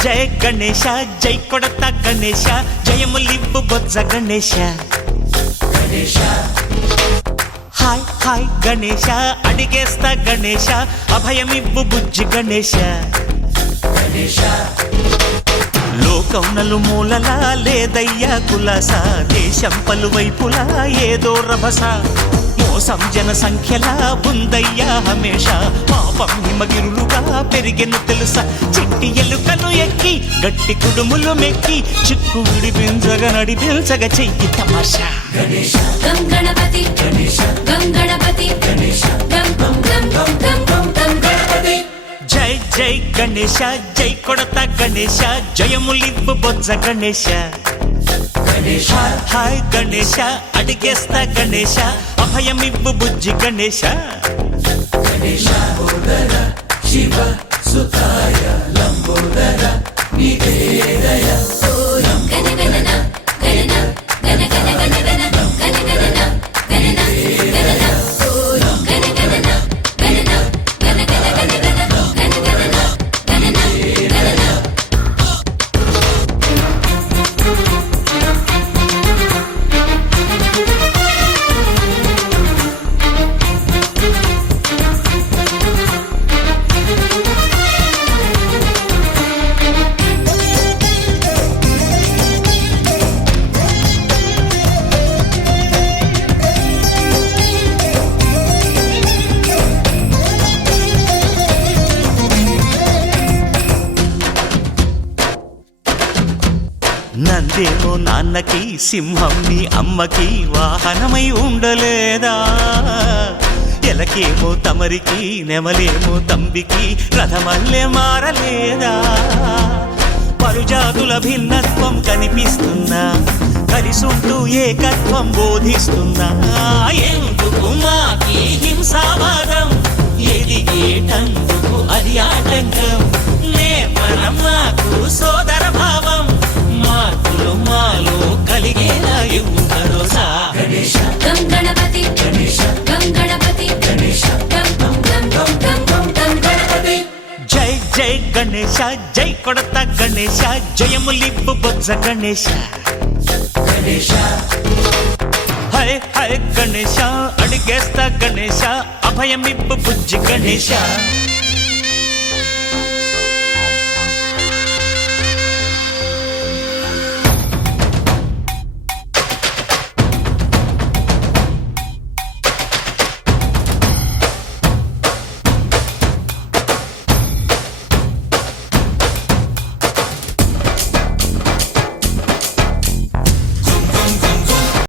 జయ గణేశ జై కొడత గణేశ జయములివ్వు బొజ్జ Ganesha hi hi Ganesha అడిగేస్తా Ganesha అభయమివ్వు బుజ్జి గణేశ లోకం నలుమూలలా లేదయ్యా కులాస దేశం పలువైపులా ఏదో రభస మోసం జన సంఖ్యలా ఉందయ్యా హమేష పాపం హిమగిరులుగా పెరిగెను తెలుసా చిట్టి ఎలుకలు ఎక్కి గట్టి కుడుములు మెక్కి చిక్కు విడిపించగా నడిపించగా చెయ్యి తమాషా గం గణపతి గం గణపతి గం గం గం గం గం గం గణపతి జై జై గణేశ జై కొడత గణేశ జయములివ్వు బొజ్జ గణేశ హాయ్ గణేశ అడిగేస్తా గణేశ అభయమివ్వు బుజ్జి గణేశ శివ సుతాయ లంబోదర నివేదయ గణగణన గణన గణ గణ గణ గణ గణగణన గణన గణన గణగణన గణన గణ గణ గణ గణ గణగణన గణన గణన నందేమో నాన్నకి సింహం నీ అమ్మకి వాహనమై ఉండలేదా ఎలకేమో తమరికి నెమలేమో తంబికి రథమల్లే మారలేదా పలుజాతుల భిన్నత్వం కనిపిస్తున్నా కలిసుంటూ ఏకత్వం బోధిస్తున్నా ఎందుకు మాకి హింసావాదం ఎదిగేటందుకు అది ఆటంకం నేపరం మాకు సోదర భావం మార్పులు మాలో కలిగేలా ఇవ్వు భరోసా గం గణపతి గం గణపతి గం గం గం గం గం గం గణపతి జై జై గణేశ జై కొడత గణేశ జయములివ్వు బొజ్జ గణేశ హై హై గణేశ అడిగేస్తా గణేశ అభయమివ్వు బుజ్జి గణేశ